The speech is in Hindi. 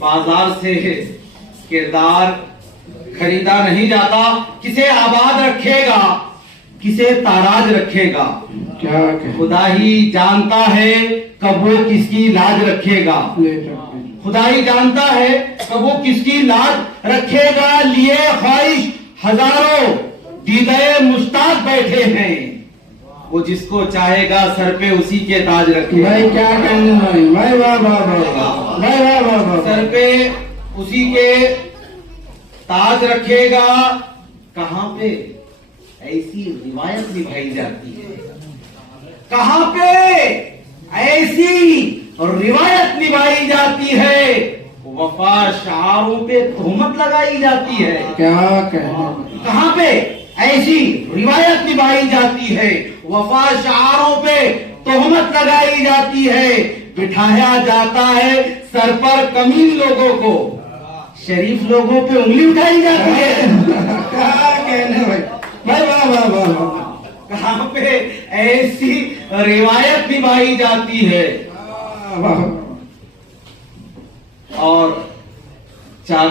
बाजार से किरदार खरीदा नहीं जाता। किसे आबाद रखेगा, किसे ताराज रखेगा, क्या खुदा ही जानता है कब वो किसकी लाज रखेगा। खुदा ही जानता है कब वो किसकी लाज रखेगा। लिए ख्वाहिश हजारों दीदाए मुश्ताक बैठे हैं, वो जिसको चाहेगा सर पे उसी के ताज रखेगा। भाई क्या कहने भाई, भाई वाह वाह वाह, भाई वाह वाह वाह, सर पे उसी के ताज रखेगा। कहां पे ऐसी रिवायत निभाई जाती है, कहां पे ऐसी रिवायत निभाई जाती है, वफा शारों पे तोहमत लगाई जाती है। क्या कहने, कहां पे ऐसी रिवायत निभाई जाती है, वफा शारों पे तोहमत लगाई जाती है। बिठाया जाता है सर पर कमीन लोगों को, शरीफ लोगों पे उंगली उठाई जाती है। क्या कहने भाई, भाई वाह वाह वाह, कहां पे ऐसी रिवायत निभाई जाती है। वाह। और 4